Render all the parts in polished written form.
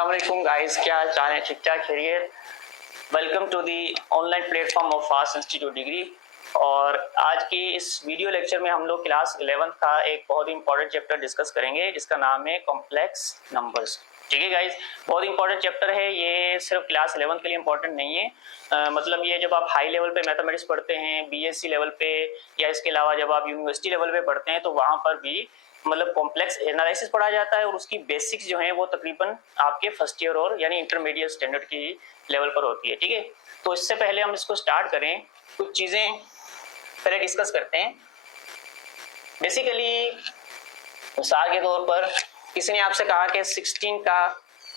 अस्सलाम वालेकुम गाइस, क्या हाल चाल है? ठीक ठाक, खैरियत। Welcome to the online platform of fast institute degree. और आज की इस वीडियो लेक्चर में हम लोग क्लास 11th का एक बहुत ही इंपॉर्टेंट चैप्टर डिस्कस करेंगे जिसका नाम है कॉम्प्लेक्स नंबर्स। ठीक है गाइस, बहुत इंपॉर्टेंट चैप्टर है ये, सिर्फ क्लास 11th के लिए इंपॉर्टेंट नहीं है। मतलब ये जब आप हाई लेवल पे मैथमेटिक्स पढ़ते हैं, बीएससी लेवल पे, या इसके अलावा जब आप यूनिवर्सिटी लेवल पे पढ़ते हैं तो वहाँ पर भी मतलब कॉम्प्लेक्स एनालिसिस पढ़ा जाता है और उसकी बेसिक्स जो है वो तकरीबन आपके फर्स्ट ईयर और यानी इंटरमीडिएट स्टैंडर्ड की लेवल पर होती है। ठीक है, तो इससे पहले हम इसको स्टार्ट करें, कुछ चीज़ें पहले डिस्कस करते हैं। बेसिकली मिसाल के तौर पर किसी ने आपसे कहा कि 16 का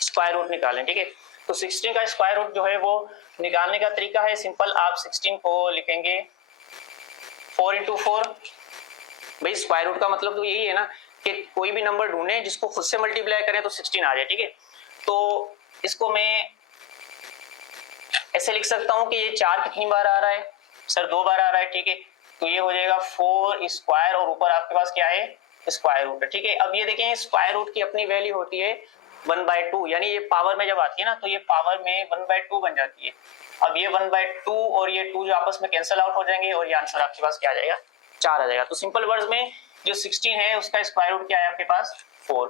स्क्वायर रूट निकालें। ठीक है, तो 16 का स्क्वायर रूट जो है वो निकालने का तरीका है सिंपल। आप 16 को लिखेंगे 4 इंटू 4। भाई स्क्वायर रूट का मतलब तो यही है ना कि कोई भी नंबर ढूंढे जिसको खुद से मल्टीप्लाई करें तो 16 आ जाए। ठीक है, तो इसको मैं ऐसे लिख सकता हूं कि ये 4 कितनी बार आ रहा है सर? 2 बार आ रहा है। ठीक है, तो ये हो जाएगा 4 स्क्वायर और ऊपर आपके पास क्या है? स्क्वायर रूट है। ठीक है, अब ये देखें स्क्वायर रूट की अपनी वैल्यू होती है 1/2, यानी ये पावर में जब आती है ना तो ये पावर में 1/2 बन जाती है। अब ये 1/2 और ये 2 जो आपस में कैंसिल आउट हो जाएंगे और ये आंसर आपके पास क्या आ जाएगा? 4 आ जाएगा। तो सिंपल वर्ड्स में जो 16 है उसका स्क्वायर रूट क्या है आपके पास? 4।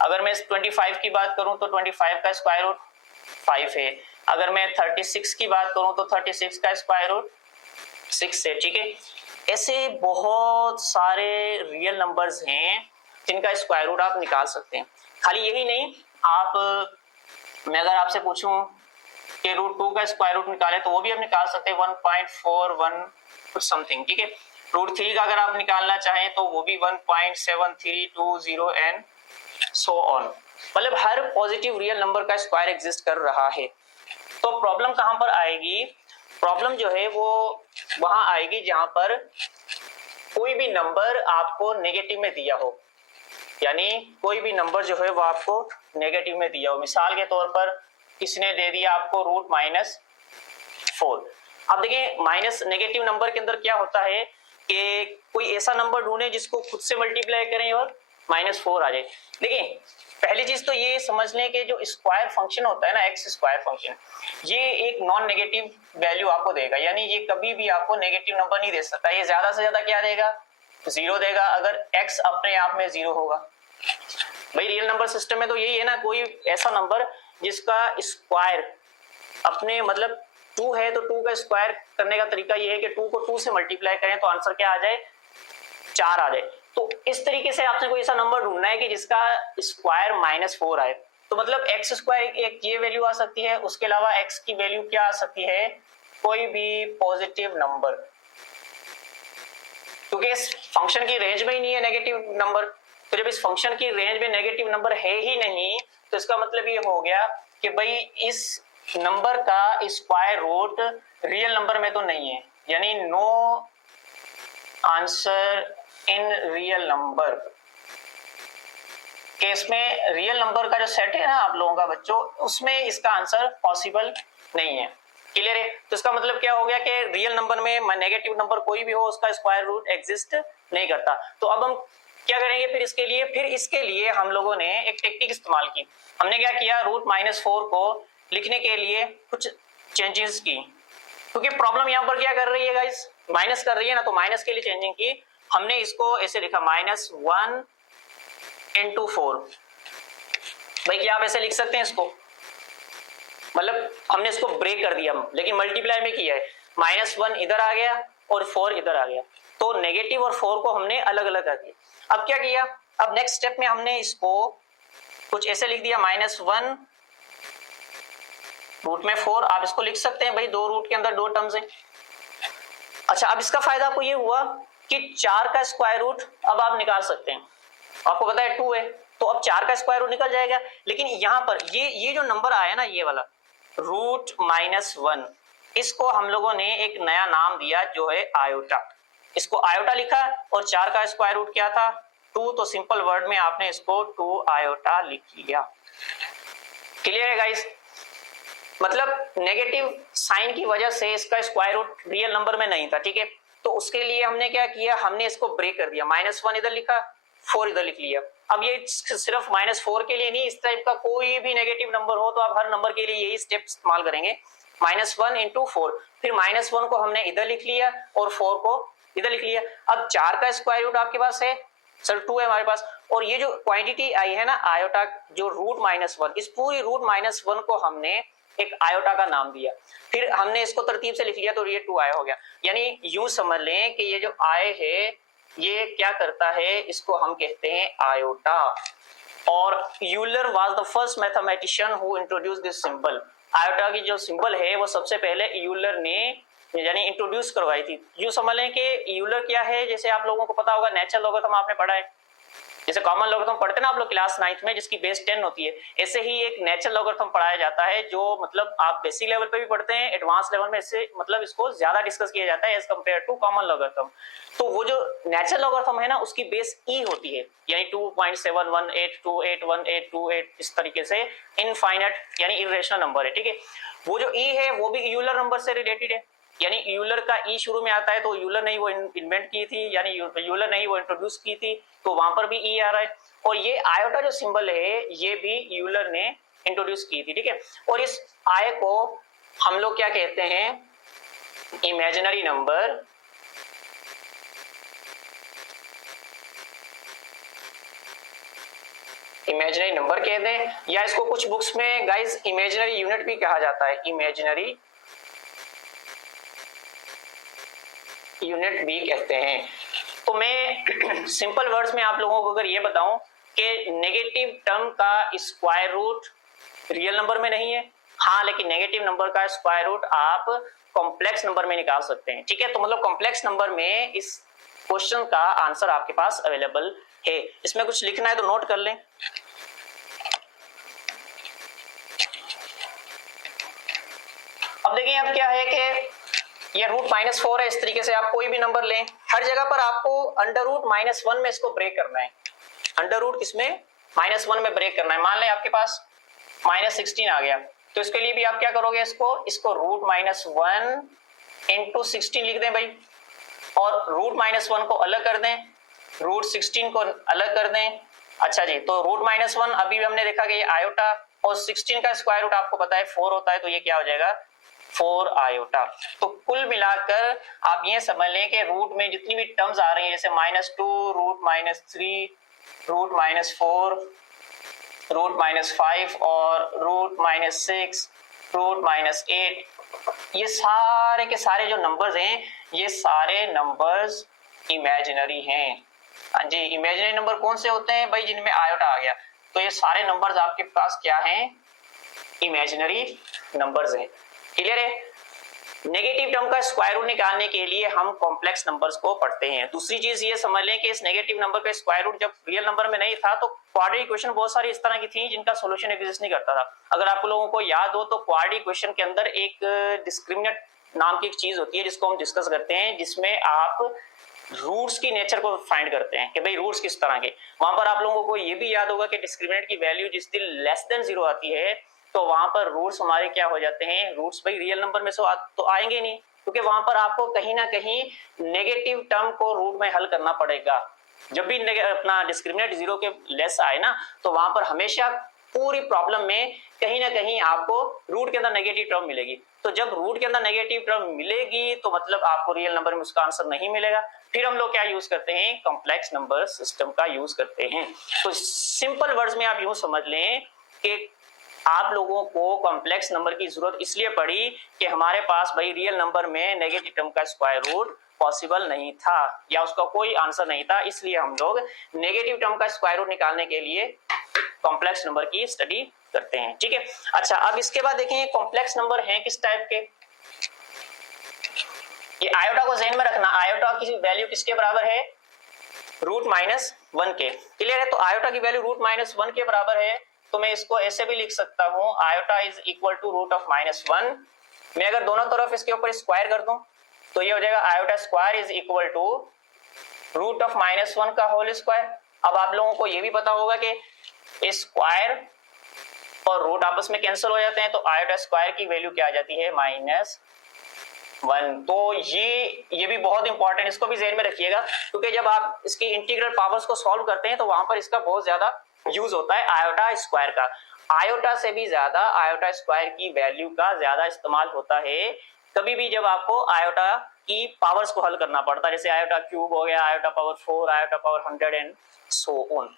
अगर मैं 25 की बात करूं तो 25 का स्क्वायर रूट 5 है। अगर मैं 36 की बात करूं तो 36 का स्क्वायर रूट 6 है। ठीक है, ऐसे बहुत सारे रियल नंबर्स हैं जिनका स्क्वायर रूट आप निकाल सकते हैं। खाली यही नहीं, मैं अगर आपसे पूछूं कि √2 का स्क्वायर रूट निकाले तो वो भी आप निकाल सकते हैं, 1.41 कुछ समथिंग। ठीक है, √3 का अगर आप निकालना चाहें तो वो भी 1.7320 एंड सो ऑन। मतलब हर पॉजिटिव रियल नंबर का स्क्वायर एग्जिस्ट कर रहा है। तो प्रॉब्लम कहां पर आएगी? प्रॉब्लम जो है वो वहां आएगी जहां पर कोई भी नंबर आपको नेगेटिव में दिया हो, यानी कोई भी नंबर जो है वो आपको नेगेटिव में दिया हो। मिसाल के तौर पर किसने दे दिया आपको √-4। अब देखिए माइनस नेगेटिव नंबर के अंदर क्या होता है कि कोई ऐसा नंबर ढूंढे जिसको खुद से मल्टीप्लाई करें और -4 आ जाए। देखिए पहली चीज तो ये समझ लें कि जो स्क्वायर फंक्शन होता है ना, एक्स स्क्वायर फंक्शन, ये एक नॉन नेगेटिव वैल्यू आपको देगा, यानी ये कभी भी आपको नेगेटिव नंबर नहीं दे सकता। ये ज्यादा से ज्यादा क्या देगा? 0 देगा, अगर एक्स अपने आप में 0 होगा। भाई रियल नंबर सिस्टम में तो यही है ना, कोई ऐसा नंबर जिसका स्क्वायर अपने मतलब 2 है तो 2 का स्क्वायर करने का तरीका ये है कि 2 को 2 से मल्टीप्लाई करें तो आंसर क्या आ जाए? 4 आ जाए। तो इस तरीके से आपने कोई ऐसा नंबर ढूंढना है कि जिसका स्क्वायर -4 आए, तो मतलब एक्स स्क्वायर एक ये वैल्यू आ सकती है, उसके अलावा एक्स की वैल्यू क्या आ सकती है? कोई भी पॉजिटिव नंबर, क्योंकि इस फंक्शन की रेंज में ही नहीं है नेगेटिव नंबर। तो जब इस फंक्शन की रेंज में नेगेटिव नंबर है ही नहीं तो इसका मतलब ये हो गया कि भाई इस नंबर का स्क्वायर रूट रियल नंबर में तो नहीं है, यानी no answer in real number. Case में रियल नंबर का जो सेट है ना आप लोगों का बच्चों, उसमें इसका आंसर पॉसिबल नहीं है। क्लियर है? तो इसका मतलब क्या हो गया कि रियल नंबर में नेगेटिव नंबर कोई भी हो उसका स्क्वायर रूट एग्जिस्ट नहीं करता। तो अब हम क्या करेंगे फिर इसके लिए हम लोगों ने एक टेक्निक इस्तेमाल की। हमने क्या किया? √-4 को लिखने के लिए कुछ चेंजेस की, क्योंकि प्रॉब्लम यहाँ पर क्या कर रही है गाइस? माइनस कर रही है ना, तो माइनस के लिए चेंजिंग की। हमने इसको ऐसे लिखा -1 इंटू 4। भाई क्या आप ऐसे लिख सकते हैं इसको? मतलब हमने इसको ब्रेक कर दिया, लेकिन मल्टीप्लाई में किया है। -1 इधर आ गया और 4 इधर आ गया, तो नेगेटिव और 4 को हमने अलग अलग कर दिया। अब क्या किया? अब नेक्स्ट स्टेप में हमने इसको कुछ ऐसे लिख दिया, -1 रूट में 4। आप इसको लिख सकते हैं भाई, 2 रूट के अंदर 2 टर्म्स हैं। अच्छा, अब इसका फायदा आपको ये हुआ कि 4 का स्क्वायर रूट अब आप निकाल सकते हैं। आपको पता है 2 है, तो अब 4 का स्क्वायर रूट निकल जाएगा। लेकिन यहां पर ये जो नंबर आया ना, ये वाला √-1, इसको हम लोगों ने एक नया नाम दिया जो है आयोटा। इसको आयोटा लिखा और 4 का स्क्वायर रूट क्या था? 2, तो सिंपल वर्ड में आपने इसको 2 आयोटा लिख लिया। क्लियर है गाइस? मतलब नेगेटिव साइन की वजह से इसका स्क्वायर रूट रियल नंबर में नहीं था। ठीक है, तो उसके लिए हमने क्या किया? हमने इसको ब्रेक कर दिया, -1 इधर लिखा, 4 इधर लिख लिया। अब ये सिर्फ -4 के लिए नहीं, इस टाइप का कोई भी नेगेटिव नंबर हो तो आप हर नंबर के लिए यही स्टेप इस्तेमाल करेंगे, -1 इंटू 4। फिर -1 को हमने इधर लिख लिया और 4 को इधर लिख लिया। अब 4 का स्क्वायर रूट आपके पास है सर 2 है हमारे पास, और ये जो क्वांटिटी आई है ना आयोटा जो रूट -1, इस पूरी रूट -1 को हमने एक आयोटा का नाम दिया, फिर हमने इसको तरतीब से लिख लिया तो ये 2 आया हो गया। यानी यूं समझ लें कि ये जो आय है ये क्या करता है, इसको हम कहते हैं आयोटा। और Euler was the first mathematician who introduce this symbol. Iota की जो सिंबल है वो सबसे पहले यूलर ने यानी इंट्रोड्यूस करवाई थी। यूं समझ लें कि यूलर क्या है, जैसे आप लोगों को पता होगा नेचुरल लॉगरिथम आपने पढ़ा है, जैसे कॉमन लॉगरिथम पढ़ते हैं ना आप लोग क्लास 9th में जिसकी बेस 10 होती है, ऐसे ही एक नेचुरल लॉगरिथम पढ़ाया जाता है जो मतलब आप बेसिक लेवल पे भी पढ़ते हैं, एडवांस लेवल में इससे मतलब इसको ज्यादा डिस्कस किया जाता है as compare to common logarithm. तो वो जो नेचुरल लॉगरिथम है ना उसकी बेस ई होती है, यानी 2.718281828 इस तरीके से इनफाइनाइट यानी इरेशनल नंबर है, ठीक है। वो जो ई है वो भी यूलर नंबर से रिलेटेड है, यानी यूलर का ई शुरू में आता है तो यूलर ने वो इन्वेंट की थी, यानी यूलर ने वो इंट्रोड्यूस की थी, तो वहां पर भी ई आ रहा है। और ये आयोटा जो सिंबल है ये भी यूलर ने इंट्रोड्यूस की थी, ठीक है। और इस आय को हम लोग क्या कहते हैं, इमेजिनरी नंबर। इमेजिनरी नंबर कहते हैं, या इसको कुछ बुक्स में गाइस इमेजिनरी यूनिट भी कहा जाता है, इमेजिनरी यूनिट भी कहते हैं। तो मैं सिंपल वर्ड्स में आप लोगों को अगर ये बताऊं कि नेगेटिव टर्म का स्क्वायर रूट रियल नंबर में नहीं है, हाँ, लेकिन नेगेटिव नंबर का स्क्वायर रूट आप कॉम्प्लेक्स नंबर में निकाल सकते हैं, ठीक है। तो मतलब कॉम्प्लेक्स नंबर में इस क्वेश्चन का आंसर आपके पास अवेलेबल है। इसमें कुछ लिखना है तो नोट कर लें। अब देखिए अब क्या है कि ये रूट -4 है, इस तरीके से आप कोई भी नंबर लें, हर जगह पर आपको अंडर रूट -1 में इसको ब्रेक करना है। अंडर रूट किसमें, -1 में ब्रेक करना है। मान लें आपके पास -16 आ गया, तो इसके लिए भी आप क्या करोगे, इसको रूट -1 इंटू 16 लिख दें भाई, और रूट -1 को अलग कर दें, रूट 16 को अलग कर दें। अच्छा जी, तो रूट -1 अभी भी हमने देखा कि ये आयोटा, और 16 का स्क्वायर रूट आपको पता है 4 होता है, तो ये क्या हो जाएगा 4 आयोटा। तो कुल मिलाकर आप ये समझ लें कि रूट में जितनी भी टर्म्स आ रही है जैसे -2, रूट -3, रूट -4, रूट -5 और रूट -6, रूट -8, ये सारे के सारे जो नंबर्स हैं ये सारे नंबर्स इमेजिनरी हैं। हाँ जी, इमेजिनरी नंबर कौन से होते हैं भाई, जिनमें आयोटा आ गया, तो ये सारे नंबर्स आपके पास क्या हैं, इमेजिनरी नंबर्स हैं। क्लियर है। नेगेटिव टर्म का स्क्वायर रूट निकालने के लिए हम कॉम्प्लेक्स नंबर्स को पढ़ते हैं। दूसरी चीज ये समझ लें कि इस नेगेटिव नंबर का स्क्वायर रूट जब रियल नंबर में नहीं था तो क्वाड्रेटिक इक्वेशन बहुत सारी इस तरह की थी जिनका सॉल्यूशन एग्जिस्ट नहीं करता था। अगर आप लोगों को याद हो तो क्वाड्रेटिक इक्वेशन के अंदर एक डिस्क्रिमिनेंट नाम की एक चीज होती है जिसको हम डिस्कस करते हैं, जिसमें आप रूट्स की नेचर को फाइंड करते हैं कि भाई रूट्स किस तरह के। वहां पर आप लोगों को ये भी याद होगा कि डिस्क्रिमिनेंट की वैल्यू जिस दिन लेस देन 0 आती है तो वहां पर रूट्स हमारे क्या हो जाते हैं, रूट्स भाई रियल नंबर में तो आएंगे नहीं, क्योंकि वहां पर आपको कहीं ना कहीं नेगेटिव टर्म को रूट में हल करना पड़ेगा। जब भी अपना डिस्क्रिमिनेंट 0 के लेस आए ना तो वहां पर हमेशा पूरी प्रॉब्लम में कहीं ना कहीं आपको रूट के अंदर नेगेटिव टर्म मिलेगी। तो जब रूट के अंदर नेगेटिव टर्म मिलेगी तो मतलब आपको रियल नंबर में उसका आंसर नहीं मिलेगा। फिर हम लोग क्या यूज करते हैं, कॉम्प्लेक्स नंबर सिस्टम का यूज करते हैं। तो सिंपल वर्ड्स में आप यूं समझ लें कि आप लोगों को कॉम्प्लेक्स नंबर की जरूरत इसलिए पड़ी कि हमारे पास भाई रियल नंबर में नेगेटिव टर्म का स्क्वायर रूट पॉसिबल नहीं था या उसका कोई आंसर नहीं था, इसलिए हम लोग नेगेटिव टर्म का स्क्वायर रूट निकालने के लिए कॉम्प्लेक्स नंबर की स्टडी करते हैं, ठीक है। अच्छा, अब इसके बाद देखें कॉम्प्लेक्स नंबर हैं किस टाइप के। ये आयोटा को ध्यान में रखना, आयोटा की वैल्यू किसके बराबर है, रूट -1 के। क्लियर है। तो आयोटा की वैल्यू रूट -1 के बराबर है, तो मैं इसको ऐसे भी लिख सकता हूं, iota is equal to root of -1। मैं अगर दोनों तरफ इसके ऊपर स्क्वायर कर दूं तो ये हो जाएगा iota square is equal to root of -1 का होल स्क्वायर। अब आप लोगों को ये भी पता होगा कि स्क्वायर और रूट आपस में कैंसिल हो जाते हैं, तो आयोटा स्क्वायर की वैल्यू क्या आ जाती है, 1। तो ये भी बहुत इंपॉर्टेंट, इसको भी ध्यान में रखिएगा, क्योंकि जब आप इसकी इंटीग्रल पावर्स को सॉल्व करते हैं तो वहां पर इसका बहुत ज्यादा यूज होता है आयोटा स्क्वायर का। आयोटा से भी ज्यादा आयोटा स्क्वायर की वैल्यू का ज्यादा इस्तेमाल होता है कभी भी जब आपको आयोटा की पावर्स को हल करना पड़ता है, जैसे आयोटा क्यूब हो गया, iota power 4, iota power 100 and so on.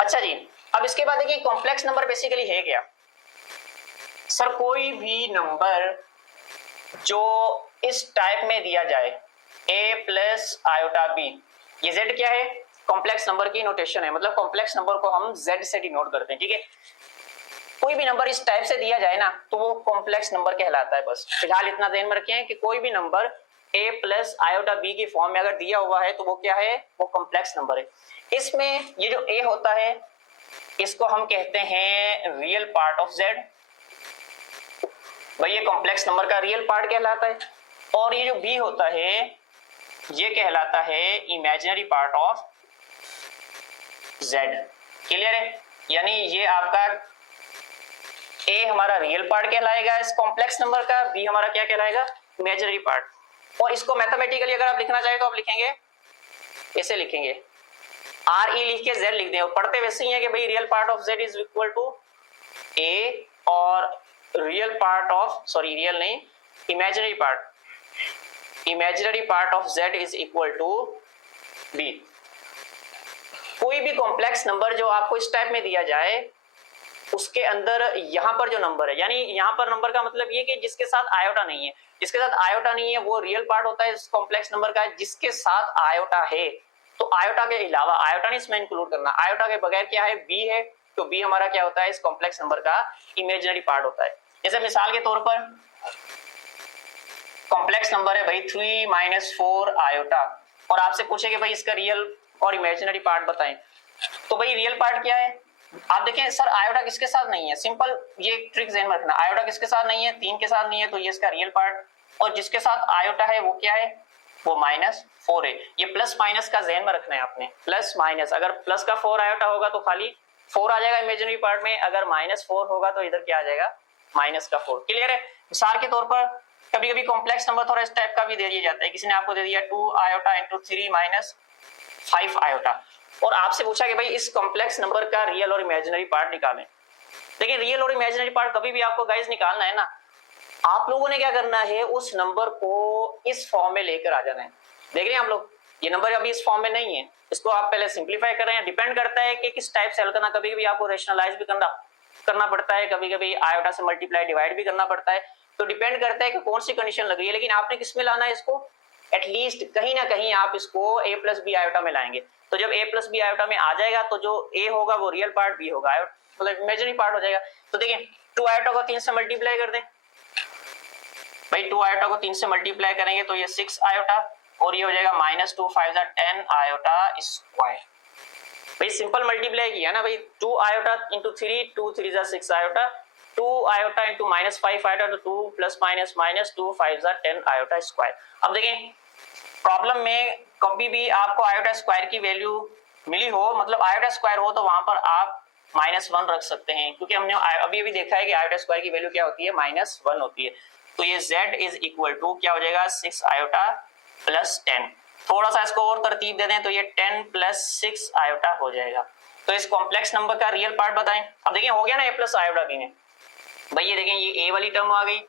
अच्छा जी, अब इसके बाद देखिए कॉम्प्लेक्स नंबर बेसिकली है क्या। सर कोई भी नंबर जो इस टाइप में दिया जाए a प्लस आयोटा b, ये z क्या है, कॉम्प्लेक्स नंबर की नोटेशन है, मतलब कॉम्प्लेक्स नंबर को हम z से डिनोट करते हैं, ठीक है। कोई भी नंबर इस टाइप से दिया जाए ना तो वो कॉम्प्लेक्स नंबर कहलाता है। बस फिलहाल इतना ध्यान में रखें कि कोई भी number a plus iota b की फॉर्म में अगर दिया हुआ है तो वो क्या है, वो कॉम्प्लेक्स नंबर है। इसमें ये जो a होता है इसको हम कहते हैं रियल पार्ट ऑफ z, भाई ये कॉम्प्लेक्स नंबर का रियल पार्ट कहलाता है। और ये जो b होता है ये कहलाता है imaginary part of z। Clear है, यानी ये आपका a हमारा रियल पार्ट कहलाएगा इस कॉम्प्लेक्स नंबर का, b हमारा क्या कहलाएगा, इमेजिनरी पार्ट। और इसको मैथमेटिकली अगर आप लिखना चाहे तो आप लिखेंगे ऐसे, लिखेंगे re लिख के z लिख दें, और पढ़ते वैसे ही है कि भाई real part of z is equal to a और real part of, sorry real नहीं, imaginary part of z is equal to b। कोई भी कॉम्प्लेक्स नंबर जो आपको इस टाइप में दिया जाए उसके अंदर यहाँ पर जो नंबर है, यानी यहाँ पर नंबर का मतलब ये कि जिसके साथ आयोटा नहीं है, जिसके साथ आयोटा नहीं है वो रियल पार्ट होता है इस कॉम्प्लेक्स नंबर का। जिसके साथ आयोटा है तो आयोटा के अलावा, आयोटा नहीं इसमें इंक्लूड करना, आयोटा के बगैर क्या है, b है, तो b हमारा क्या होता है, इस कॉम्प्लेक्स नंबर का इमेजिनरी पार्ट होता है। जैसे मिसाल के तौर पर कॉम्प्लेक्स नंबर है भाई 3 - 4 आयोटा, और आपसे पूछे कि भाई इसका रियल और इमेजिनरी पार्ट बताएं, तो भाई रियल पार्ट क्या है, आप देखें सर आयोटा किसके साथ नहीं है, सिंपल ये ट्रिक ध्यान में रखना, आयोटा किसके साथ नहीं है, 3 के साथ नहीं है, तो ये इसका रियल पार्ट। और जिसके साथ आयोटा है वो क्या है, वो -4 है। ये प्लस माइनस का ध्यान में रखना है आपने, प्लस माइनस, अगर प्लस का 4 आयोटा होगा तो खाली 4 आ जाएगा इमेजिनरी पार्ट में, अगर -4 होगा तो इधर क्या आ जाएगा, माइनस का 4। क्लियर है। मिसाल के तौर पर कभी कभी कॉम्प्लेक्स नंबर थोड़ा इस टाइप का भी दे दिया जाता है, किसी ने आपको दे दिया 2 आयोटा इंटू 3 - 5 आयोटा, और आपसे पूछा कि भाई इस कॉम्प्लेक्स नंबर का रियल और इमेजिनरी पार्ट निकालें। देखिए रियल और इमेजिनरी पार्ट कभी भी आपको गाइस निकालना है ना, आप लोगों ने क्या करना है, उस नंबर को इस फॉर्म में लेकर आ जाना है। देख रहे हैं आप लोग, ये नंबर अभी इस फॉर्म में नहीं है, इसको आप पहले सिंप्लीफाई कर रहे हैं। डिपेंड करता है कि किस टाइप से हल करना, कभी कभी आपको रेशनलाइज भी करना पड़ता है, कभी कभी आयोटा से मल्टीप्लाई डिवाइड भी करना पड़ता है, तो डिपेंड करता है कि कौन सी कंडीशन लग रही है। लेकिन आपने किस में लाना है इसको, एटलीस्ट कहीं ना कहीं आप इसको a प्लस बी आयोटा में लाएंगे। तो जब a प्लस बी आयोटा में आ जाएगा तो जो a होगा वो रियल पार्ट, b होगा मतलब इमेजिनरी पार्ट हो जाएगा। तो देखिए 2 आयोटा को 3 से मल्टीप्लाई कर दें, भाई 2 आयोटा को 3 से मल्टीप्लाई करेंगे तो ये 6 आयोटा, और ये हो जाएगा -2 5 10 आयोटा स्क्वायर। भाई सिंपल मल्टीप्लाई किया ना भाई, 2 iota into 3, 2 3 6 iota, 2 iota into -5 iota, तो 2 प्लस माइनस 2 5 10 आयोटा स्क्वायर। अब देखें प्रॉब्लम में कभी भी आपको आयोटा स्क्वायर की वैल्यू मिली हो, मतलब आयोटा स्क्वायर हो, तो वहां पर आप -1 रख सकते हैं, क्योंकि हमने अभी अभी देखा है कि आयोटा स्क्वायर की वैल्यू क्या होती है, -1 होती है। तो ये z इज इक्वल टू क्या हो जाएगा, 6 आयोटा प्लस 10। थोड़ा सा इसको और तरतीब दे दें तो ये 10 प्लस 6 आयोटा हो जाएगा। तो इस कॉम्प्लेक्स नंबर का रियल पार्ट बताएं। अब देखिए हो गया ना a प्लस आयोटा b में, भाई ये देखें ये a वाली टर्म आ गई,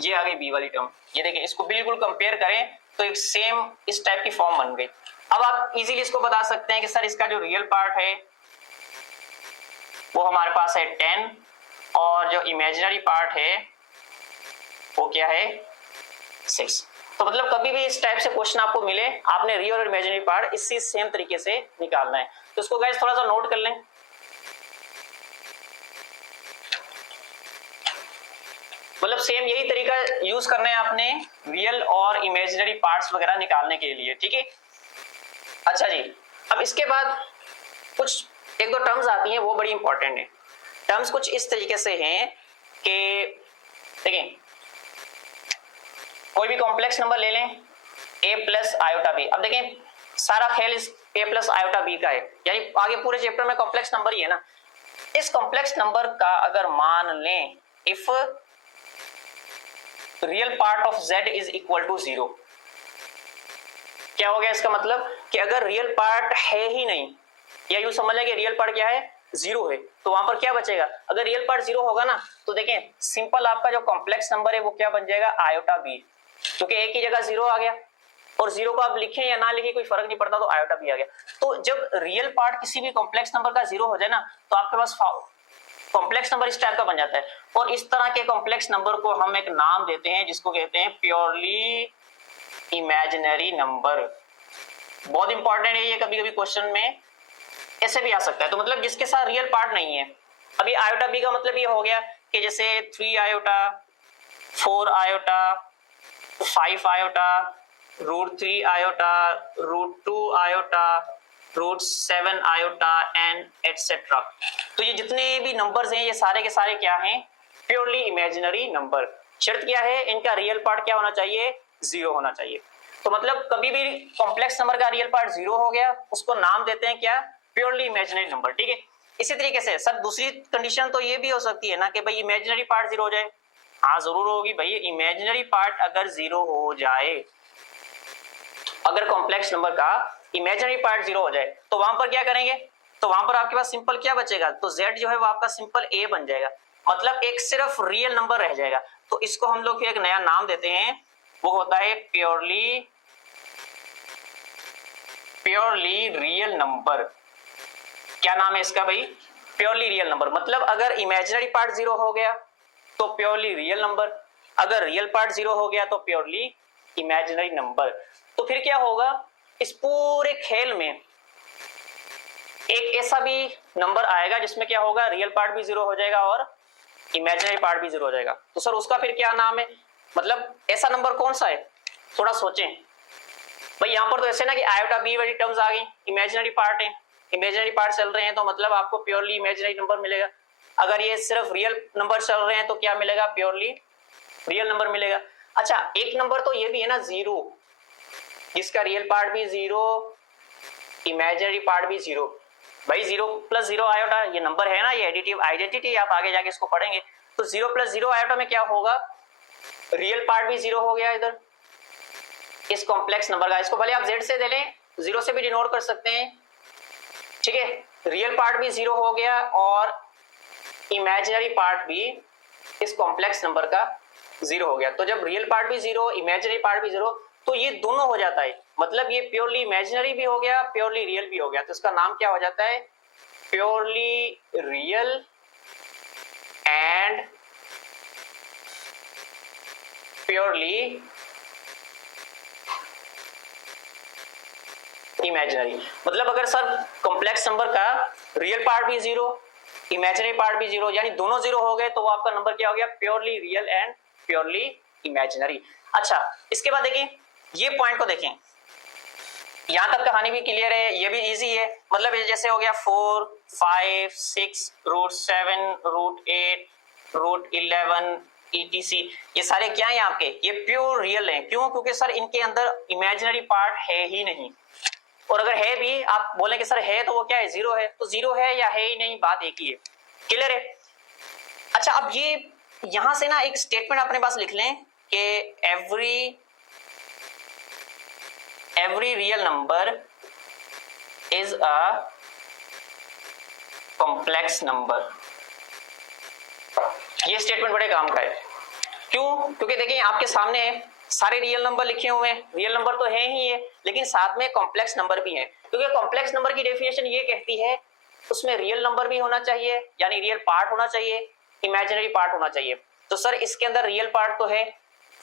ये आ गई b वाली टर्म, ये देखें इसको बिल्कुल कंपेयर करें तो एक सेम इस टाइप की फॉर्म बन गई। अब आप इजीली इसको बता सकते हैं कि सर इसका जो रियल पार्ट है वो हमारे पास है 10, और जो इमेजिनरी पार्ट है वो क्या है, 6। तो मतलब कभी भी इस टाइप से क्वेश्चन आपको मिले, आपने रियल और इमेजिनरी पार्ट इसी सेम तरीके से निकालना है। तो इसको गाइस थोड़ा सा नोट कर लें। मतलब सेम यही तरीका यूज करना है आपने रियल और इमेजिनरी पार्ट्स वगैरह निकालने के लिए, ठीक है। अच्छा जी, अब इसके बाद कुछ 1-2 टर्म्स आती हैं, वो बड़ी इंपॉर्टेंट है। टर्म्स कुछ इस तरीके से हैं कि देखिए कोई भी कॉम्प्लेक्स नंबर ले लें a प्लस आयोटा b। अब देखें सारा खेल इस a प्लस आयोटा b का है, यानी आगे पूरे चैप्टर में कॉम्प्लेक्स नंबर ही है ना। इस कॉम्प्लेक्स नंबर का अगर मान लें if real part of z is equal to 0। क्या हो गया इसका मतलब कि अगर रियल पार्ट है ही नहीं, या यूं समझ लें कि रियल पार्ट क्या है, 0 है, तो वहां पर क्या बचेगा? अगर रियल पार्ट 0 होगा ना तो देखें सिंपल आपका जो कॉम्प्लेक्स नंबर है वो क्या बन जाएगा, आयोटा बी, क्योंकि एक ही जगह 0 आ गया, और 0 को आप लिखें या ना लिखें कोई फर्क नहीं पड़ता, तो आयोटा बी आ गया। तो जब रियल पार्ट किसी भी कॉम्प्लेक्स नंबर का 0 हो जाए ना तो आपके पास कॉम्प्लेक्स नंबर इस टाइप का बन जाता है, और इस तरह के कॉम्प्लेक्स नंबर को हम एक नाम देते हैं जिसको कहते हैं प्योरली इमेजिनरी नंबर। बहुत इंपॉर्टेंट है ये, कभी कभी क्वेश्चन में ऐसे भी आ सकता है। तो मतलब जिसके साथ रियल पार्ट नहीं है, अभी आयोटा बी का मतलब ये हो गया कि जैसे 3 iota, 4 iota, 5 iota, √3 iota, √2 iota, √7 iota and etcetera. तो ये जितने भी नंबर्स हैं ये सारे के सारे क्या हैं, प्योरली इमेजिनरी नंबर। शर्त क्या है, इनका रियल पार्ट क्या होना चाहिए, 0 होना चाहिए। तो मतलब कभी भी कॉम्प्लेक्स नंबर का रियल पार्ट 0 हो गया उसको नाम देते हैं क्या, प्योरली इमेजिनरी नंबर। ठीक है, इसी तरीके से सर दूसरी कंडीशन तो ये भी हो सकती है ना कि भाई इमेजिनरी पार्ट 0 हो जाए। हाँ जरूर होगी भाई, इमेजिनरी पार्ट अगर 0 हो जाए, अगर कॉम्प्लेक्स नंबर का इमेजिनरी पार्ट 0 हो जाए तो वहां पर क्या करेंगे, तो वहां पर आपके पास सिंपल क्या बचेगा, तो z जो है वो आपका सिंपल a बन जाएगा, मतलब एक सिर्फ रियल नंबर रह जाएगा। तो इसको हम लोग फिर एक नया नाम देते हैं, वो होता है प्योरली रियल नंबर। क्या नाम है इसका भाई, प्योरली रियल नंबर। मतलब अगर इमेजिनरी पार्ट 0 हो गया तो प्योरली रियल नंबर, अगर रियल पार्ट 0 हो गया तो प्योरली इमेजिनरी नंबर। तो फिर क्या होगा, इस पूरे खेल में एक ऐसा भी नंबर आएगा जिसमें क्या होगा, रियल पार्ट भी 0 हो जाएगा और इमेजिनरी पार्ट भी 0 हो जाएगा। तो सर उसका फिर क्या नाम है, मतलब ऐसा नंबर कौन सा है, थोड़ा सोचें भाई। यहां पर तो ऐसे ना कि आयोटा बी वाली टर्म्स आ गई, इमेजिनरी पार्ट है, इमेजिनरी पार्ट चल रहे हैं तो मतलब आपको प्योरली इमेजिनरी नंबर मिलेगा। अगर ये सिर्फ रियल नंबर चल रहे हैं तो क्या मिलेगा, प्योरली रियल नंबर मिलेगा। अच्छा एक नंबर तो ये भी है ना 0, जिसका रियल पार्ट भी 0, इमेजिनरी पार्ट भी 0। भाई 0 + 0 आयोटा ये नंबर है ना, ये एडिटिव आइडेंटिटी, आप आगे जाके इसको पढ़ेंगे। तो 0 + 0 आयोटा में क्या होगा, रियल पार्ट भी 0 हो गया इधर इस कॉम्प्लेक्स नंबर का। इसको भले आप z से दे लें, 0 से भी डिनोट कर सकते हैं, ठीक है। रियल पार्ट भी 0 हो गया और इमेजिनरी पार्ट भी इस कॉम्प्लेक्स नंबर का 0 हो गया। तो जब रियल पार्ट भी 0, इमेजिनरी पार्ट भी 0, तो ये दोनों हो जाता है, मतलब ये प्योरली इमेजिनरी भी हो गया, प्योरली रियल भी हो गया। तो इसका नाम क्या हो जाता है, purely real and purely imaginary. मतलब अगर सर कॉम्प्लेक्स नंबर का रियल पार्ट भी 0, इमेजिनरी पार्ट भी 0, यानी दोनों 0 हो गए, तो वो आपका नंबर क्या हो गया, purely real and purely imaginary. अच्छा इसके बाद देखिए ये पॉइंट को देखें, यहां तक कहानी भी क्लियर है, ये भी इजी है। मतलब ये जैसे हो गया 4, 5, 6, √7, √8, √11 etc, ये सारे क्या है आपके, ये प्योर रियल हैं। क्यों, क्योंकि सर इनके अंदर इमेजिनरी पार्ट है ही नहीं, और अगर है भी आप बोलें कि सर है तो वो क्या है, 0 है, तो 0 है या है ही नहीं, बात एक ही है। क्लियर है। अच्छा अब ये यहां से ना एक स्टेटमेंट अपने पास लिख लें कि every real number is a complex number। ये स्टेटमेंट बड़े काम का है। क्यों, क्योंकि देखिए आपके सामने सारे रियल नंबर लिखे हुए हैं, रियल नंबर तो है ही है, लेकिन साथ में कॉम्प्लेक्स नंबर भी है। क्योंकि कॉम्प्लेक्स नंबर की डेफिनेशन ये कहती है उसमें रियल नंबर भी होना चाहिए, यानी रियल पार्ट होना चाहिए, इमेजिनरी पार्ट होना चाहिए। तो सर इसके अंदर रियल पार्ट तो है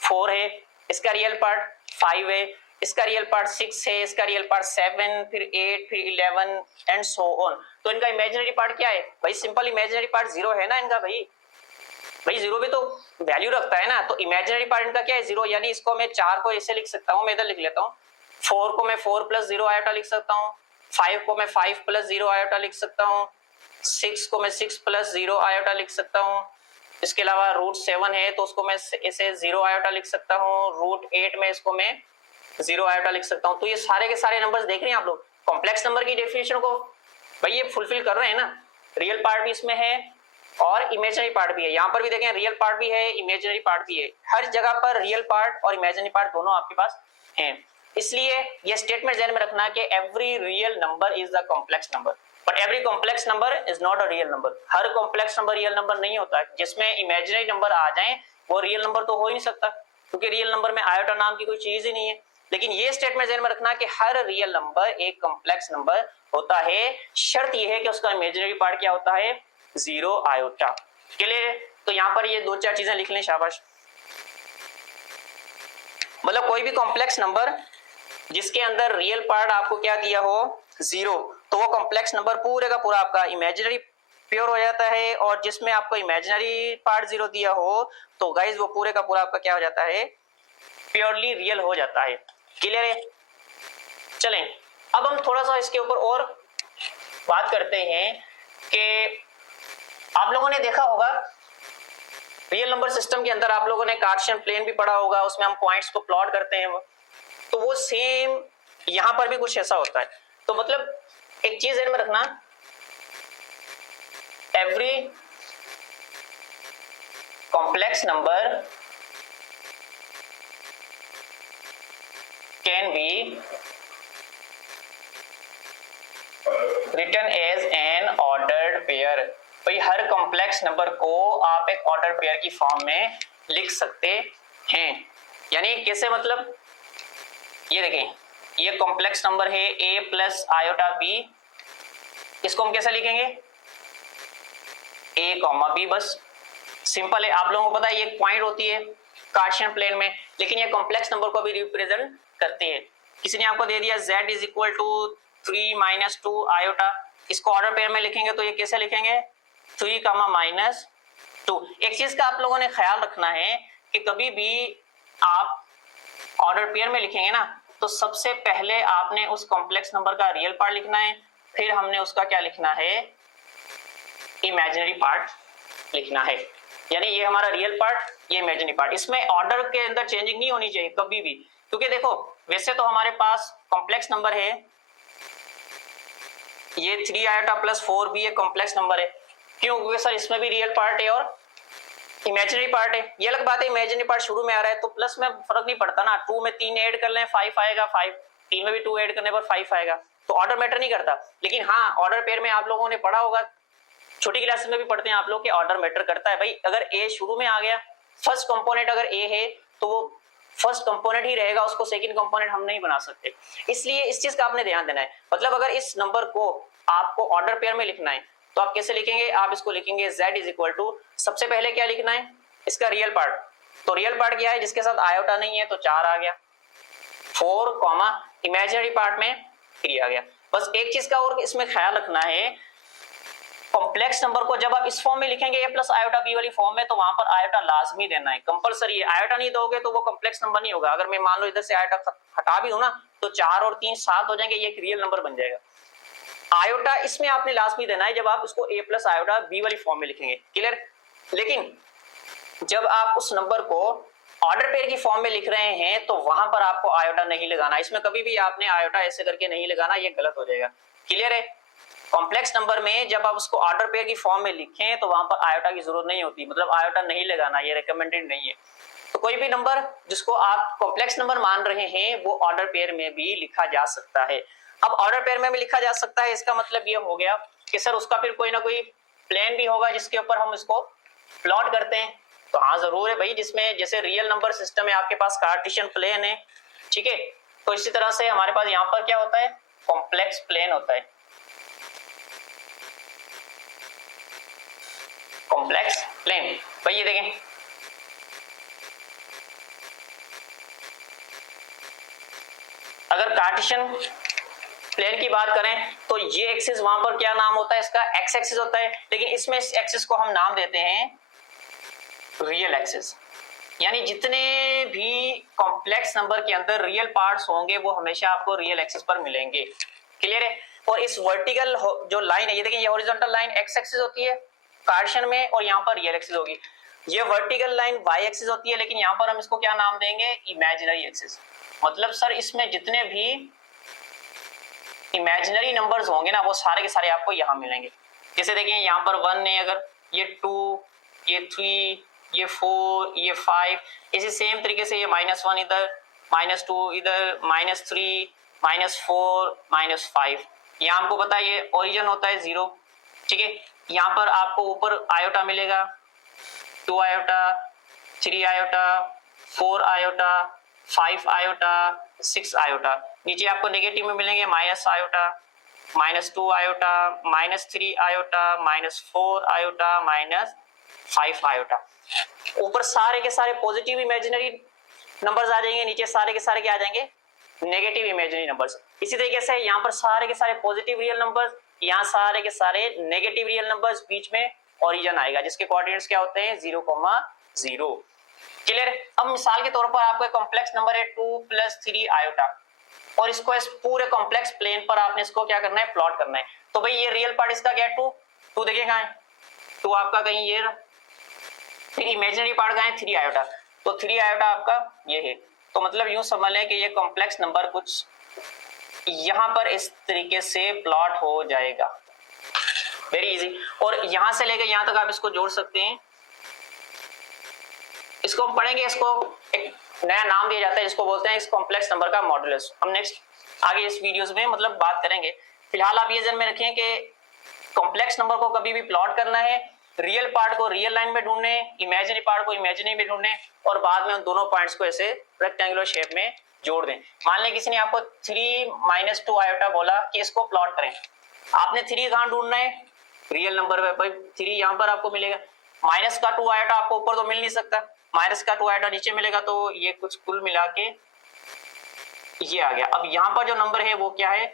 4 है, इसका रियल पार्ट 5 है, इसका रियल पार्ट 6 है, इसका रियल पार्ट 7, फिर 8, फिर 11 एंड सो ऑन। तो इनका इमेजिनरी पार्ट क्या है भाई, सिंपल इमेजिनरी पार्ट 0 है ना इनका। भाई 0 भी तो वैल्यू रखता है ना, तो इमेजिनरी पार्ट इनका क्या है, 0। यानी इसको मैं 4 को ऐसे लिख सकता हूँ, मैं इधर लिख लेता हूँ, 4 को मैं 4 + 0 आयोटा लिख सकता हूँ, 5 को मैं 5 + 0 आयोटा लिख सकता हूँ, 6 को मैं 6 + 0 आयोटा लिख सकता हूँ। इसके अलावा √7 है तो उसको मैं ऐसे 0 आयोटा लिख सकता हूँ, √8 में इसको मैं 0 आयोटा लिख सकता हूँ। तो ये सारे के सारे नंबर्स देख रहे हैं आप लोग, कॉम्प्लेक्स नंबर की डेफिनेशन को भाई ये फुलफिल कर रहे हैं ना। रियल पार्ट भी इसमें है, और इमेजिनरी पार्ट भी है। यहाँ पर भी देखें रियल पार्ट भी है, इमेजिनरी पार्ट भी है। हर जगह पर रियल पार्ट और इमेजिनरी पार्ट दोनों आपके पास हैं। इसलिए ये स्टेटमेंट ध्यान में रखना कि every real number is the complex number, but every complex number is not a real number. Her complex number real number नहीं होता। जिसमें इमेजिनरी नंबर आ जाए वो रियल नंबर तो हो ही नहीं सकता, क्योंकि रियल नंबर में आयोटा नाम की कोई चीज ही नहीं है। लेकिन ये स्टेटमेंट ध्यान में रखना कि हर रियल नंबर एक कॉम्प्लेक्स नंबर होता है। शर्त यह है कि उसका इमेजिनरी पार्ट क्या होता है, 0 आयोटा। क्लियर? तो यहाँ पर ये 2-4 चीजें लिख लें, शाबाश। मतलब कोई भी कॉम्प्लेक्स नंबर जिसके अंदर रियल पार्ट आपको क्या दिया हो, 0, तो वो कॉम्प्लेक्स नंबर पूरे का पूरा आपका इमेजिनरी प्योर हो जाता है। और जिसमें आपको इमेजिनरी पार्ट 0 दिया हो तो गाइज वो पूरे का पूरा आपका क्या हो जाता है, प्योरली रियल हो जाता है। क्लियर है? चलें अब हम थोड़ा सा इसके ऊपर और बात करते हैं कि आप लोगों ने देखा होगा रियल नंबर सिस्टम के अंदर, आप लोगों ने कार्टेशियन प्लेन भी पढ़ा होगा, उसमें हम पॉइंट्स को प्लॉट करते हैं। तो वो सेम यहां पर भी कुछ ऐसा होता है। तो मतलब एक चीज ध्यान में रखना, every complex number can be written as an ordered pair. भाई हर कॉम्प्लेक्स नंबर को आप एक ऑर्डर पेयर की फॉर्म में लिख सकते हैं। यानी कैसे, मतलब ये देखें, ये कॉम्प्लेक्स नंबर है a प्लस आयोटा b, इसको हम कैसे लिखेंगे, a कॉमा b, बस सिंपल है। आप लोगों को पता है ये एक पॉइंट होती है कार्टेशियन प्लेन में, लेकिन ये कॉम्प्लेक्स नंबर को भी रिप्रेजेंट करती है। किसी ने आपको दे दिया z is equal to 3 minus 2 iota, इसको ऑर्डर पेयर में लिखेंगे तो ये कैसे लिखेंगे, 3 कामा माइनस 2। एक चीज का आप लोगों ने ख्याल रखना है कि कभी भी आप ऑर्डर पेयर में लिखेंगे ना, तो सबसे पहले आपने उस कॉम्प्लेक्स नंबर का रियल पार्ट लिखना है, फिर हमने उसका क्या लिखना है, इमेजिनरी पार्ट लिखना है। यानी ये हमारा रियल पार्ट, ये इमेजिनरी पार्ट। इसमें ऑर्डर के अंदर चेंजिंग नहीं होनी चाहिए कभी भी, क्योंकि देखो वैसे तो हमारे पास कॉम्प्लेक्स नंबर है, ये 3 आयोटा प्लस 4 भी एक कॉम्प्लेक्स नंबर है। क्यों? क्योंकि सर इसमें भी रियल पार्ट है और इमेजिनरी पार्ट है। ये अलग बात है, इमेजिनरी पार्ट शुरू में आ रहा है तो प्लस में फर्क नहीं पड़ता ना, 2 में 3 ऐड कर लें 5 आएगा, 5 3 में भी 2 ऐड करने पर 5 आएगा, तो ऑर्डर मैटर नहीं करता। लेकिन हाँ, ऑर्डर पेयर में आप लोगों ने पढ़ा होगा, छोटी क्लासेस में भी पढ़ते हैं आप लोग, कि ऑर्डर मैटर करता है। भाई अगर ए शुरू में आ गया, फर्स्ट कंपोनेंट अगर ए है तो वो फर्स्ट कंपोनेंट ही रहेगा, उसको सेकंड कंपोनेंट हम नहीं बना सकते। इसलिए इस चीज का आपने ध्यान देना है। मतलब अगर इस नंबर को आपको ऑर्डर पेयर में लिखना है तो आप कैसे लिखेंगे, आप इसको लिखेंगे z इज इक्वल टू, सबसे पहले क्या लिखना है, इसका रियल पार्ट। तो रियल पार्ट क्या है, जिसके साथ आयोटा नहीं है, तो 4 आ गया, 4 कॉमा इमेजिनरी पार्ट में 3 आ गया। बस एक चीज का और इसमें ख्याल रखना है, कॉम्प्लेक्स नंबर को जब आप इस फॉर्म में लिखेंगे a प्लस आयोटा b वाली फॉर्म में, तो वहां पर आयोटा लाजमी देना है, कंपलसरी है। आयोटा नहीं दोगे तो वो कॉम्प्लेक्स नंबर नहीं होगा। अगर मैं मान लो इधर से आयोटा हटा भी दूं ना, तो 4 और 3 7 हो जाएंगे, ये एक रियल नंबर बन जाएगा। आयोटा इसमें आपने लाजमी देना है जब आप उसको a प्लस आयोटा b वाली फॉर्म में लिखेंगे। क्लियर? लेकिन जब आप उस नंबर को ऑर्डर पेयर की फॉर्म में लिख रहे हैं तो वहां पर आपको आयोटा नहीं लगाना। इसमें कभी भी आपने आयोटा ऐसे करके नहीं लगाना, ये गलत हो जाएगा। क्लियर है? कॉम्प्लेक्स नंबर में जब आप उसको ऑर्डर पेयर की फॉर्म में लिखें तो वहां पर आयोटा की जरूरत नहीं होती, मतलब आयोटा नहीं लगाना, ये रिकमेंडेड नहीं है। तो कोई भी नंबर जिसको आप कॉम्प्लेक्स नंबर मान रहे हैं वो ऑर्डर पेयर में भी लिखा जा सकता है। अब ऑर्डर पेयर में भी लिखा जा सकता है, इसका मतलब ये हो गया कि सर उसका फिर कोई ना कोई प्लेन भी होगा जिसके ऊपर हम इसको प्लॉट करते हैं। तो हाँ जरूर है भाई, जिसमें जैसे रियल नंबर सिस्टम है आपके पास कार्टेशियन प्लेन है, ठीक है, तो इसी तरह से हमारे पास यहाँ पर क्या होता है, कॉम्प्लेक्स प्लेन होता है, कॉम्प्लेक्स प्लेन। भाई ये देखें, अगर कार्टेशियन प्लेन की बात करें तो ये एक्सिस वहां पर क्या नाम होता है, इसका एक्स एक्सिस होता है, लेकिन इसमें इस एक्सिस को हम नाम देते हैं रियल एक्सिस। यानी जितने भी कॉम्प्लेक्स नंबर के अंदर रियल पार्ट्स होंगे वो हमेशा आपको रियल एक्सिस पर मिलेंगे। क्लियर है? और इस वर्टिकल जो लाइन है, ये देखिए, ये हॉरिजॉन्टल लाइन एक्स एक्सिस होती है कार्टेशियन में, और यहाँ पर रियल एक्सिस होगी। ये वर्टिकल लाइन वाई एक्सिस होती है, लेकिन यहाँ पर हम इसको क्या नाम देंगे, इमेजिनरी एक्सिस। मतलब सर इसमें जितने भी इमेजिनरी नंबर्स होंगे ना वो सारे के सारे आपको यहाँ मिलेंगे। जैसे देखिए यहाँ पर 1 है, अगर ये 2, ये 3, ये 4, ये 5, इसी सेम तरीके से ये -1 इधर, -2 इधर, -3, -4, -5। यहाँ हमको पता है ये ओरिजिन होता है 0, ठीक है। यहाँ पर आपको ऊपर आयोटा मिलेगा, 2 iota, 3 iota, 4 iota, 5 iota, 6 iota. नीचे आपको नेगेटिव में मिलेंगे minus iota, -2 iota, -3 iota, -4 iota, -5 iota. ऊपर सारे के सारे पॉजिटिव इमेजिनरी नंबर्स आ जाएंगे, नीचे सारे के सारे क्या आ जाएंगे, नेगेटिव इमेजिनरी नंबर्स। इसी तरीके से यहाँ पर सारे के सारे पॉजिटिव रियल नंबर्स, यहाँ सारे के सारे नेगेटिव रियल नंबर्स, बीच में ओरिजिन आएगा जिसके कोऑर्डिनेट्स क्या होते हैं 0,0। क्लियर। अब मिसाल के तौर पर आपको एक कॉम्प्लेक्स नंबर है 2 + 3 आयोटा, और इसको इस पूरे कॉम्प्लेक्स प्लेन पर आपने इसको क्या करना है, प्लॉट करना है। तो भाई ये रियल पार्ट इसका क्या है 2 देखिए कहाँ है 2 आपका कहीं ये, फिर इमेजिनरी पार्ट कहाँ है 3 आयोटा, तो 3 आयोटा आपका ये है। तो मतलब यूं समझ लें कि ये कॉम्प्लेक्स नंबर कुछ यहां पर इस तरीके से प्लॉट हो जाएगा, वेरी इजी। और यहां से लेकर यहां तक आप इसको जोड़ सकते हैं। इसको हम पढ़ेंगे, इसको एक नया नाम दिया जाता है जिसको बोलते हैं इस कॉम्प्लेक्स नंबर का मॉडुलस। हम नेक्स्ट आगे इस वीडियोस में मतलब बात करेंगे। फिलहाल आप ये ध्यान में रखें कि कॉम्प्लेक्स नंबर को कभी भी प्लॉट करना है, रियल पार्ट को रियल लाइन में ढूंढने, इमेजिनरी पार्ट को इमेजिनरी में ढूंढने, और बाद में उन दोनों पॉइंट्स को ऐसे रेक्टेंगुलर शेप में जोड़ दें। मान लें किसी ने आपको 3 - 2 आयोटा बोला कि इसको प्लॉट करें, आपने 3 कहां ढूंढना है, रियल नंबर में, भाई 3 यहां पर आपको मिलेगा। -2 आयोटा आपको ऊपर तो मिल नहीं सकता, -2 आयोटा नीचे मिलेगा, तो ये कुछ कुल मिला के ये आ गया। अब यहाँ पर जो नंबर है वो क्या है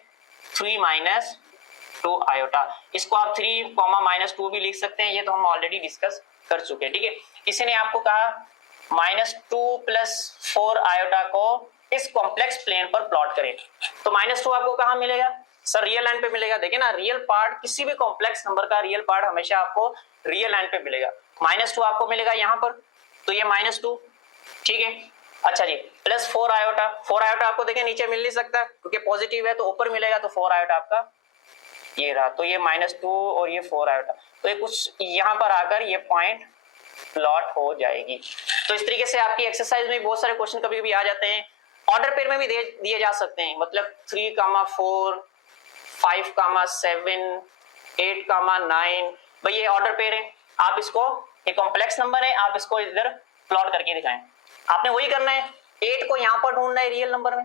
3 - 2 आयोटा। इसको आप 3, -2 भी लिख सकते हैं, ये तो हम ऑलरेडी डिस्कस कर चुके हैं, ठीक है। किसी ने आपको कहा -2 + 4 आयोटा को इस कॉम्प्लेक्स प्लेन पर प्लॉट करें, तो -2 आपको कहाँ मिलेगा सर, रियल लाइन पे मिलेगा। देखिए ना, रियल पार्ट किसी भी कॉम्प्लेक्स नंबर का रियल पार्ट हमेशा आपको रियल लाइन पे मिलेगा। -2 आपको मिलेगा यहाँ पर, तो ये -2, ठीक है। अच्छा जी, +4 आयोटा, 4 आयोटा आपको देखिए नीचे मिल नहीं सकता क्योंकि पॉजिटिव है, तो ऊपर मिलेगा, तो 4 आयोटा आपका ये रहा। तो ये -2 और ये 4 आयोटा, तो ये कुछ यहाँ पर आकर ये पॉइंट प्लॉट हो जाएगी। तो इस तरीके से आपकी एक्सरसाइज में बहुत सारे क्वेश्चन कभी भी आ जाते हैं। ऑर्डर पेयर में भी दिए जा सकते हैं, मतलब 3, 4, 5, 7, 8, 9। भाई ये ऑर्डर पेयर है, आप इसको, ये कॉम्प्लेक्स नंबर है, आप इसको इधर प्लॉट करके दिखाएं। आपने वही करना है, 8 को यहाँ पर ढूंढना है रियल नंबर में,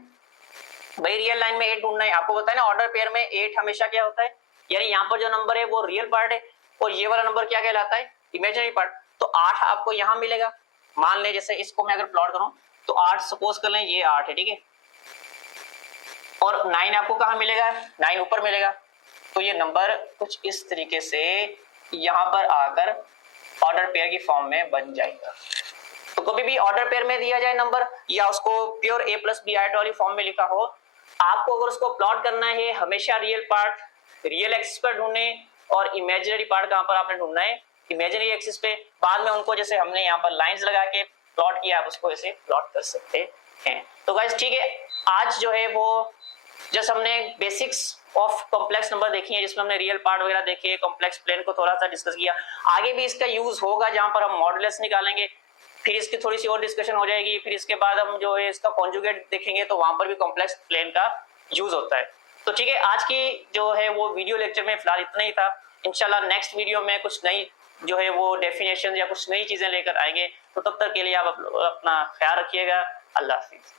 भाई रियल लाइन में 8 ढूंढना है। आपको पता है ना ऑर्डर पेयर में 8 हमेशा क्या होता है, यानी यहाँ पर जो नंबर है वो रियल पार्ट है, और ये वाला नंबर क्या कहलाता है, इमेजिनरी पार्ट। तो 8 आपको यहाँ मिलेगा। मान ले जैसे इसको मैं अगर प्लॉट करूं तो 8 सपोज कर लें ये 8 है, ठीक है। और 9 आपको कहाँ मिलेगा, 9 ऊपर मिलेगा। तो ये नंबर कुछ इस तरीके से यहाँ पर आकर ऑर्डर पेयर की फॉर्म में बन जाएगा। तो कभी भी ऑर्डर पेयर में दिया जाए नंबर, या उसको प्योर A + B आयोटा वाली फॉर्म में लिखा हो, आपको अगर उसको प्लॉट करना है हमेशा रियल पार्ट रियल एक्सिस पर ढूंढने, और इमेजिनरी पार्ट कहाँ पर आपने ढूंढना है, इमेजिनरी एक्सिस पे। बाद में उनको जैसे हमने यहाँ पर लाइंस लगा के प्लॉट किया, आप उसको ऐसे प्लॉट कर सकते हैं। तो गाइस ठीक है, आज जो है वो जस्ट हमने बेसिक्स ऑफ कॉम्प्लेक्स नंबर देखी है, जिसमें हमने रियल पार्ट वगैरह देखे, कॉम्प्लेक्स प्लेन को थोड़ा सा डिस्कस किया। आगे भी इसका यूज होगा जहां पर हम मॉडुलस निकालेंगे, फिर इसकी थोड़ी सी और डिस्कशन हो जाएगी, फिर इसके बाद हम जो है इसका कॉन्जुगेट देखेंगे, तो वहां पर भी कॉम्प्लेक्स प्लेन का यूज होता है। तो ठीक है, आज की जो है वो वीडियो लेक्चर में फिलहाल इतना ही था। इंशाल्लाह नेक्स्ट वीडियो में कुछ नई जो है वो डेफिनेशन या कुछ नई चीजें लेकर आएंगे। तो तब तक के लिए आप अपना ख्याल रखिएगा। अल्लाह हाफिज।